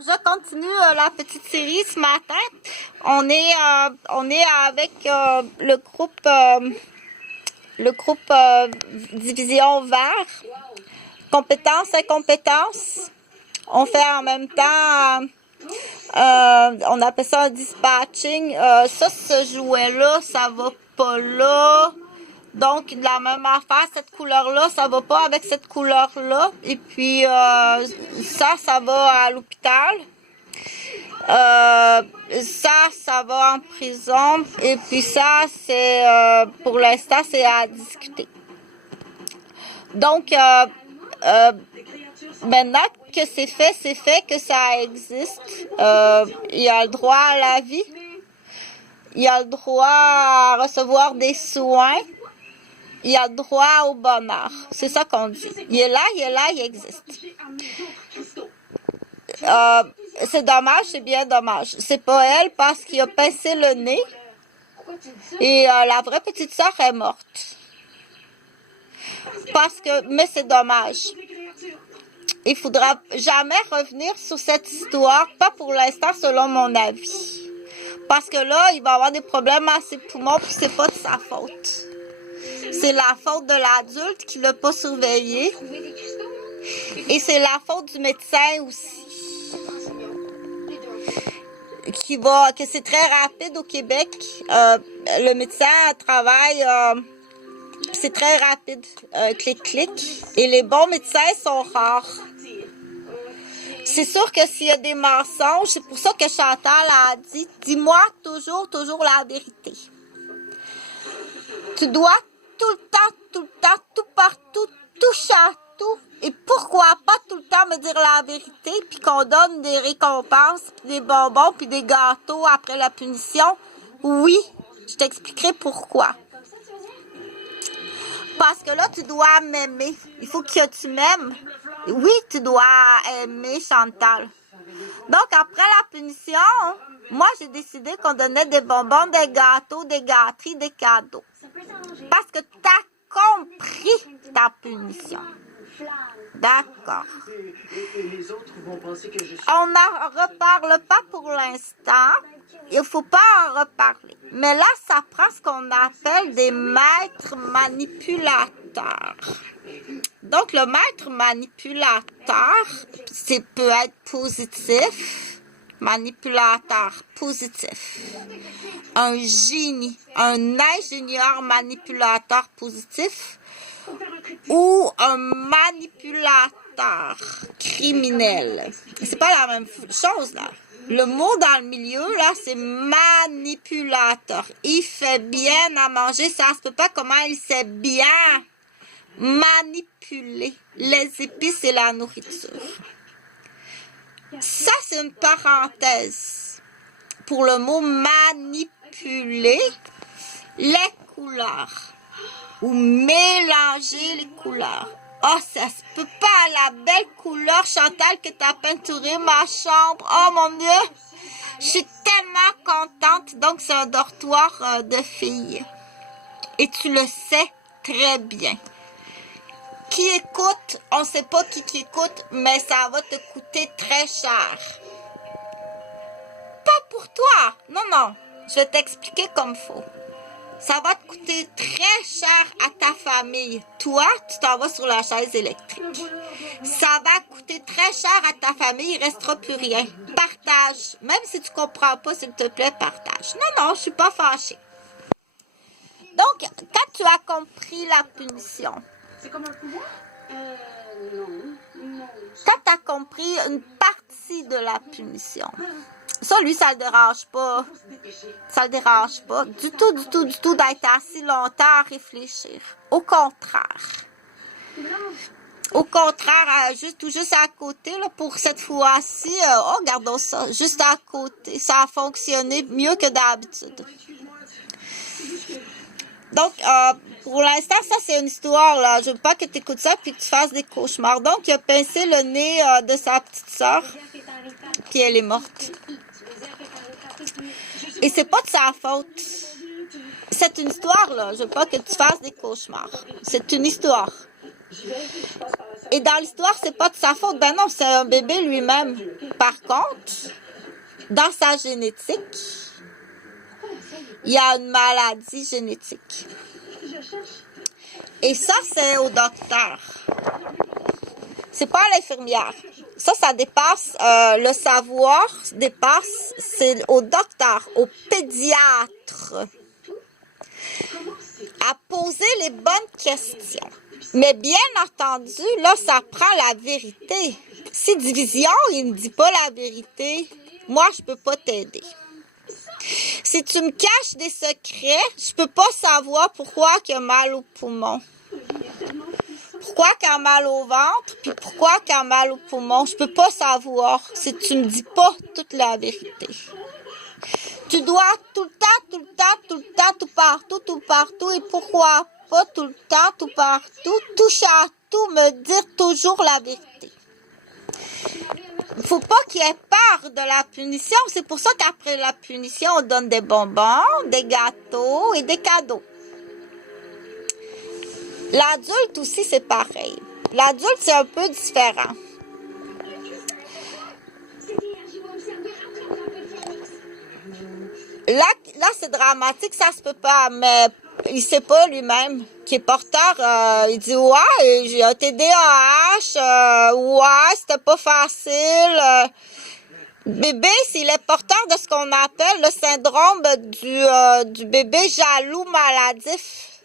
je continue la petite série ce matin. On est avec le groupe Division Vert. Compétences, incompétences. On fait en même temps, on appelle ça un dispatching. Ça, ce jouet-là, ça va pas là. Donc, de la même affaire, cette couleur-là, ça va pas avec cette couleur-là. Et puis, ça va à l'hôpital. Ça va en prison. Et puis ça, c'est, pour l'instant, c'est à discuter. Donc, maintenant que c'est fait, que ça existe. Il y a le droit à la vie. Il y a le droit à recevoir des soins. Il y a le droit au bonheur. C'est ça qu'on dit. Il est là, il existe. C'est dommage, c'est bien dommage. C'est pas elle parce qu'il a pincé le nez. Et la vraie petite sœur est morte. Mais c'est dommage. Il faudra jamais revenir sur cette histoire, pas pour l'instant selon mon avis. Parce que là, il va avoir des problèmes à ses poumons, puis c'est pas de sa faute. C'est la faute de l'adulte qui l'a pas surveillé. Et c'est la faute du médecin aussi. Que c'est très rapide au Québec. Le médecin travaille, c'est très rapide, clic. Et les bons médecins sont rares. C'est sûr que s'il y a des mensonges, c'est pour ça que Chantal a dit, dis-moi toujours la vérité. Tu dois tout le temps, tout partout, touche à tout. Et pourquoi pas tout le temps me dire la vérité, puis qu'on donne des récompenses, puis des bonbons, puis des gâteaux après la punition? Oui, je t'expliquerai pourquoi. Parce que là, tu dois m'aimer. Il faut que tu m'aimes. Oui, tu dois aimer Chantal. Donc, après la punition, moi, j'ai décidé qu'on donnait des bonbons, des gâteaux, des gâteries, des cadeaux. Parce que tu as compris ta punition. D'accord. On n'en reparle pas pour l'instant. Il ne faut pas en reparler. Mais là, ça prend ce qu'on appelle des maîtres manipulateurs. Donc, le maître manipulateur, peut être positif, manipulateur positif. Un génie, un ingénieur manipulateur positif ou un manipulateur criminel. C'est pas la même chose, là. Le mot dans le milieu, là, c'est manipulateur. Il fait bien à manger, ça se peut pas comment il sait bien manipuler les épices et la nourriture. Ça, c'est une parenthèse. Pour le mot manipuler les couleurs ou mélanger les couleurs. Oh, ça se peut pas, la belle couleur, Chantal, que tu as peinturé ma chambre. Oh, mon Dieu! Je suis tellement contente. Donc, c'est un dortoir de filles. Et tu le sais très bien. Qui écoute, on ne sait pas qui écoute, mais ça va te coûter très cher. Pas pour toi. Non. Je vais t'expliquer comme il faut. Ça va te coûter très cher à ta famille. Toi, tu t'en vas sur la chaise électrique. Ça va coûter très cher à ta famille, il ne restera plus rien. Partage. Même si tu ne comprends pas, s'il te plaît, partage. Non, je ne suis pas fâchée. Donc, quand tu as compris la punition, c'est comme un pouvoir? Non. Quand tu as compris une partie de la punition, ça, lui, ça le dérange pas. Ça le dérange pas. Du tout d'être assis longtemps à réfléchir. Au contraire. Juste à côté, là, pour cette fois-ci, regardons ça, juste à côté. Ça a fonctionné mieux que d'habitude. Donc, pour l'instant, ça, c'est une histoire, là. Je veux pas que tu écoutes ça puis que tu fasses des cauchemars. Donc, il a pincé le nez de sa petite sœur, puis elle est morte. Et c'est pas de sa faute. C'est une histoire, là. Je veux pas que tu fasses des cauchemars. C'est une histoire. Et dans l'histoire, c'est pas de sa faute. Ben non, c'est un bébé lui-même. Par contre, dans sa génétique, il y a une maladie génétique. Et ça, c'est au docteur. C'est pas à l'infirmière. Ça dépasse, le savoir dépasse, c'est au docteur, au pédiatre, à poser les bonnes questions. Mais bien entendu, là, ça prend la vérité. Si Division, il ne dit pas la vérité, moi, je peux pas t'aider. Si tu me caches des secrets, je peux pas savoir pourquoi il a mal au poumon. Pourquoi qu'il a mal au ventre, puis pourquoi qu'il a mal au poumon. Je peux pas savoir si tu me dis pas toute la vérité. Tu dois tout le temps, tout partout, et pourquoi pas tout le temps, tout partout, touche à tout, me dire toujours la vérité. Il faut pas qu'il y ait peur de la punition. C'est pour ça qu'après la punition, on donne des bonbons, des gâteaux et des cadeaux. L'adulte aussi, c'est pareil. L'adulte, c'est un peu différent. Là, c'est dramatique, ça se peut pas, mais il sait pas lui-même qui est porteur. Il dit, ouais, j'ai un TDAH, ouais, c'était pas facile. Bébé, s'il est porteur de ce qu'on appelle le syndrome du bébé jaloux maladif.